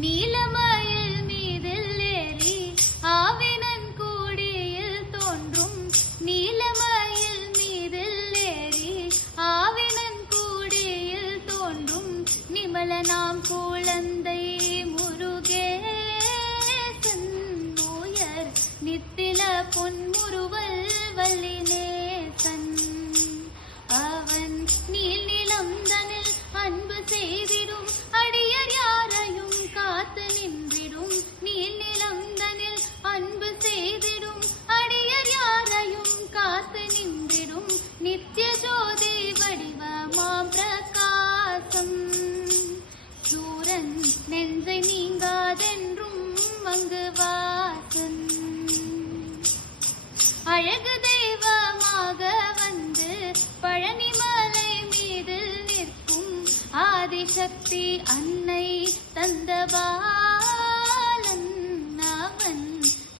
நீலமயில் மீதில் ஏறி ஆவினன் கூடியில் தோன்றும் நீலமயில் மீதில் ஏறி ஆவினன் கூடியில் தோன்றும் நிமலனாம் குழந்தை முருகேசன் உயர் நித்தில பொன்முறுவல் வல்லினேசன் அவன் நீல் நிலம் தனில் அன்பு செய்திடும் அடியர் யாரையும் காத்து நின்றிடும் நீல் நிலம் தனில் அன்பு செய்திடும் அடியர் யாரையும் காத்து நின்றிடும் நித்திய ஜோதி வடிவமாம் பிரகாசம் சூரன் நெஞ்சை நீங்காதென்றும் அங்கு வாசன் அழகு தெய்வமாக வந்து பழனிமலை மீது நிற்கும் ஆதிசக்தி அன்னை தந்தவா